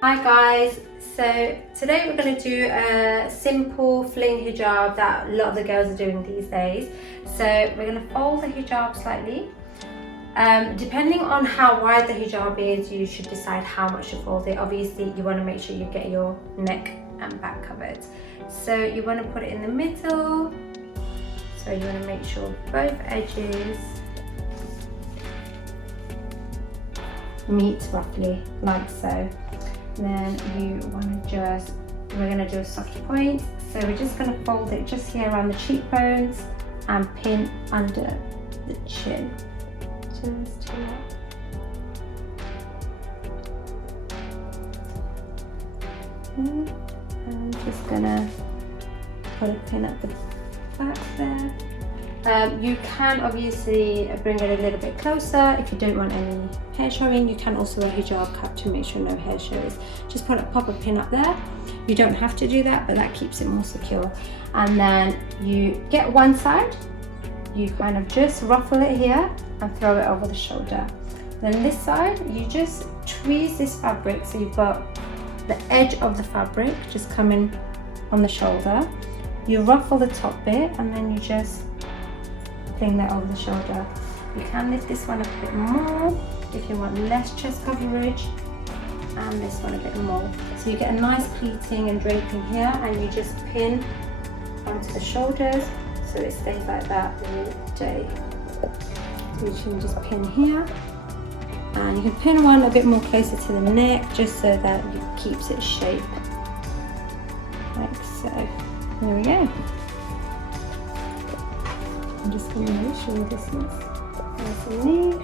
Hi guys, so today we're going to do a simple fling hijab that a lot of the girls are doing these days. So we're going to fold the hijab slightly. Depending on how wide the hijab is, you should decide how much to fold it. Obviously you want to make sure you get your neck and back covered. So you want to put it in the middle. So you want to make sure both edges meet roughly like so. Then you want to we're going to do a soft point, so we're just going to fold it just here around the cheekbones and pin under the chin, just here. And I'm just going to put a pin at the back there. You can obviously bring it a little bit closer if you don't want any hair showing. You can also wear hijab cap to make sure no hair shows. Just pop a pin up there. You don't have to do that, but that keeps it more secure. And then you get one side, you kind of just ruffle it here and throw it over the shoulder. Then this side, you just tweeze this fabric so you've got the edge of the fabric just coming on the shoulder. You ruffle the top bit and then you just fling that over the shoulder. You can lift this one a bit more if you want less chest coverage, and this one a bit more. So you get a nice pleating and draping here, and you just pin onto the shoulders so it stays like that all day. So you can just pin here, and you can pin one a bit more closer to the neck just so that it keeps its shape, like so. There we go. I'm just going to make sure this is nice and neat.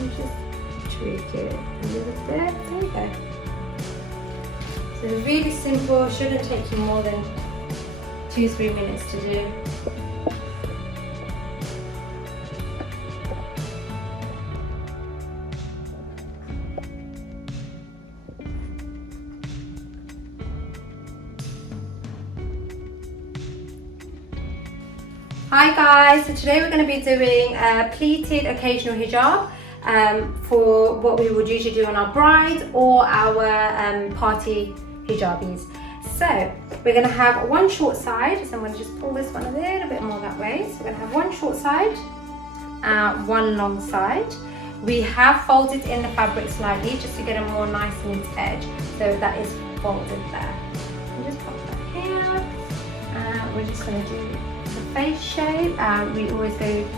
And just tweak it a little bit. There we go. So really simple, shouldn't take you more than 2-3 minutes to do. Hi guys, so today we're going to be doing a pleated occasional hijab for what we would usually do on our brides or our party hijabis. So we're going to have one short side, so I'm going to just pull this one a little bit more that way. So we're going to have one short side, one long side. We have folded in the fabric slightly just to get a more nice neat edge, so that is folded there. So just pop that here. We're just going to do face shape. We always go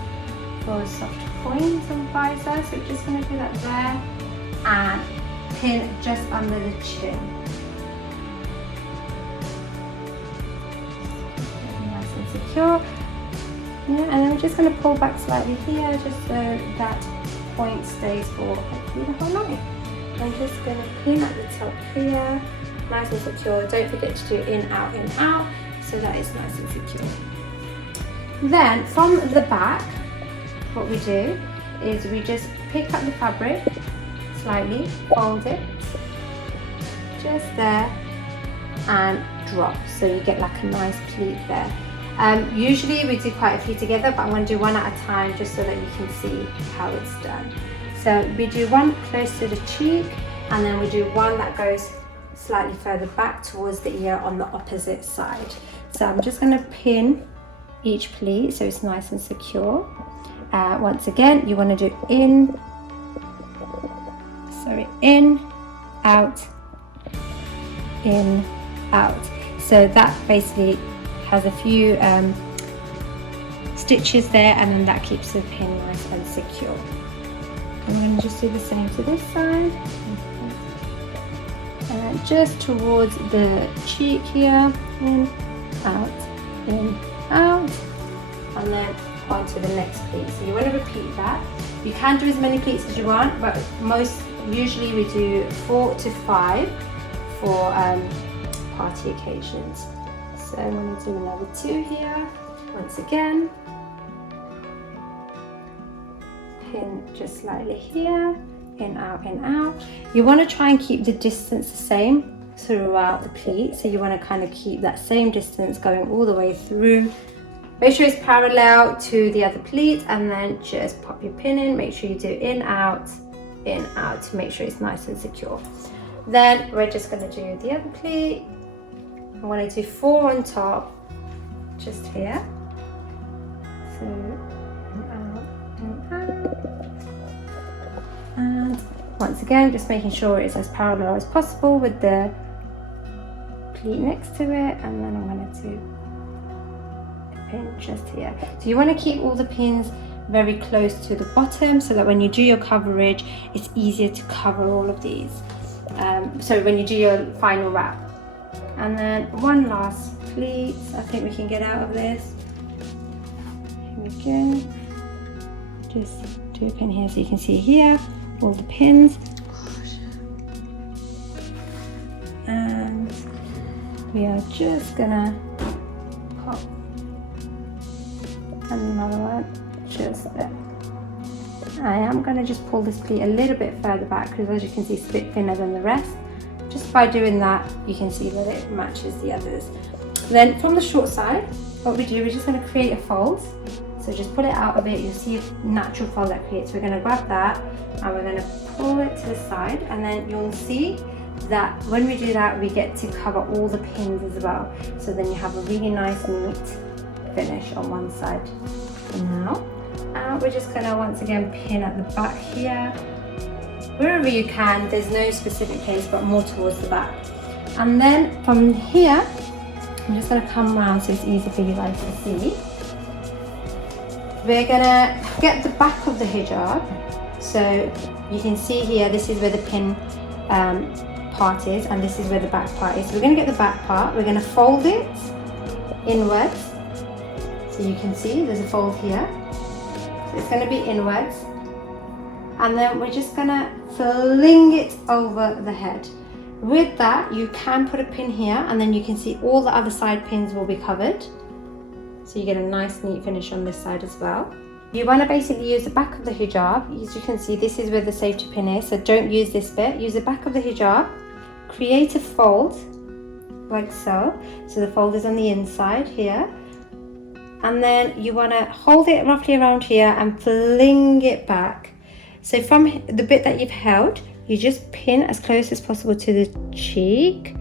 for a soft point and visor, so we're just going to do that there and pin just under the chin. Nice and secure. Yeah, and then we're just going to pull back slightly here just so that point stays for hopefully the whole night. I'm just going to pin at the top here, nice and secure. Don't forget to do in, out, so that is nice and secure. Then from the back, what we do is we just pick up the fabric slightly, fold it just there and drop, so you get like a nice pleat there. Usually we do quite a few together, but I'm going to do one at a time just so that you can see how it's done. So we do one close to the cheek, and then we do one that goes slightly further back towards the ear on the opposite side. So I'm just going to pin each pleat so it's nice and secure. Once again, you want to do in, out, in, out. So that basically has a few stitches there, and then that keeps the pin nice and secure. I'm going to just do the same to this side. And just towards the cheek here, in, out, and then onto the next pleat. So you want to repeat that. You can do as many pleats as you want, but usually we do 4 to 5 for party occasions. So I'm going to do another 2 here. Once again, pin just slightly here, in, out. You want to try and keep the distance the same throughout the pleat, so you want to kind of keep that same distance going all the way through. Make sure it's parallel to the other pleat, and then just pop your pin in. Make sure you do in, out, in, out to make sure it's nice and secure. Then we're just going to do the other pleat. I'm going to do 4 on top, just here. So out and out. And once again, just making sure it's as parallel as possible with the pleat next to it, and then I'm going to do a pin just here. So you want to keep all the pins very close to the bottom so that when you do your coverage, it's easier to cover all of these. So when you do your final wrap. And then one last pleat, I think we can get out of this. Here we go. Just do a pin here so you can see here all the pins. And we are just gonna pop another one just there. I am going to just pull this pleat a little bit further back because, as you can see, it's a bit thinner than the rest. Just by doing that, you can see that it matches the others. Then from the short side, what we do, we're just going to create a fold. So just pull it out of it, you'll see a natural fold that creates. We're going to grab that and we're going to pull it to the side, and then you'll see that when we do that, we get to cover all the pins as well. So then you have a really nice, neat finish on one side. Now, we're just going to once again pin at the back here, wherever you can. There's no specific place, but more towards the back. And then from here, I'm just going to come around so it's easy for you guys to see. We're going to get the back of the hijab. So you can see here, this is where the pin part is, and this is where the back part is. So we're going to get the back part, we're going to fold it inwards. So you can see there's a fold here. So it's going to be inwards, and then we're just going to fling it over the head. With that, you can put a pin here, and then you can see all the other side pins will be covered. So you get a nice neat finish on this side as well. You want to basically use the back of the hijab. As you can see, this is where the safety pin is, so don't use this bit. Use the back of the hijab, create a fold like so. So the fold is on the inside here. And then you want to hold it roughly around here and fling it back. So from the bit that you've held, you just pin as close as possible to the cheek,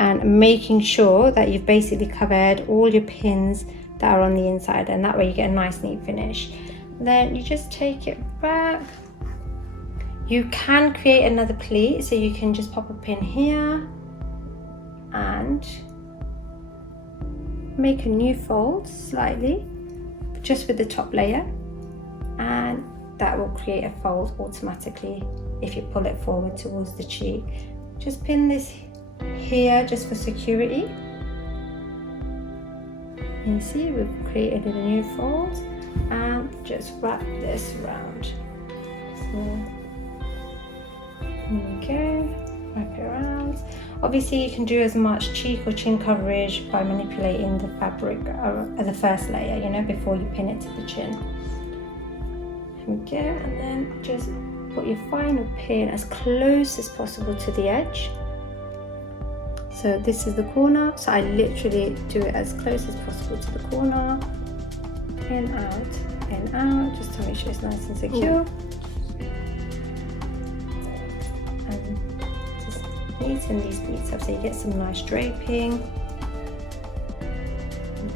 and making sure that you've basically covered all your pins that are on the inside, and that way you get a nice neat finish. Then you just take it back. You can create another pleat, so you can just pop a pin here and make a new fold slightly, just with the top layer, and that will create a fold automatically if you pull it forward towards the cheek. Just pin this here just for security. You see we've created a new fold, and just wrap this around. So there we go. Wrap it around. Obviously you can do as much cheek or chin coverage by manipulating the fabric at the first layer, you know, before you pin it to the chin. Here we go, and then just put your final pin as close as possible to the edge. So this is the corner, so I literally do it as close as possible to the corner. In, out, just to make sure it's nice and secure. Neaten these pleats up so you get some nice draping.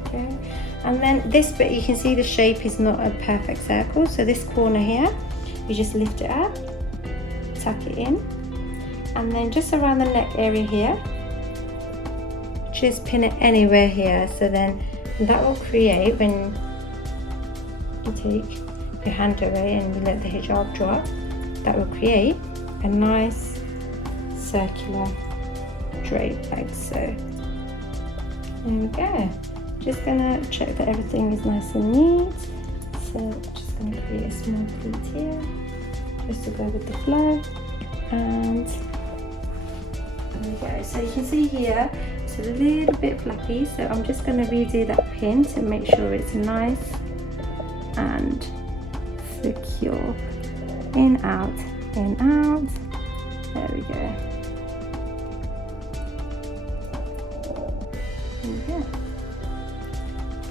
Okay, and then this bit, you can see the shape is not a perfect circle, so this corner here, you just lift it up, tuck it in, and then just around the neck area here, just pin it anywhere here. So then that will create, when you take your hand away and you let the hijab drop, that will create a nice circular drape like so. There we go. Just gonna check that everything is nice and neat. So just gonna create a small pleat here just to go with the flow, and there we go. So you can see here it's a little bit fluffy, so I'm just gonna redo that pin to make sure it's nice and secure. In, out, in, out. There we go.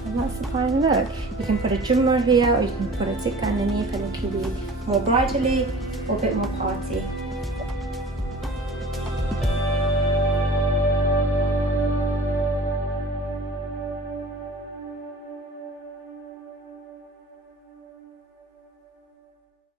And that's the final look. You can put a jumra here, or you can put a tikka underneath and it can be more bridally or a bit more party.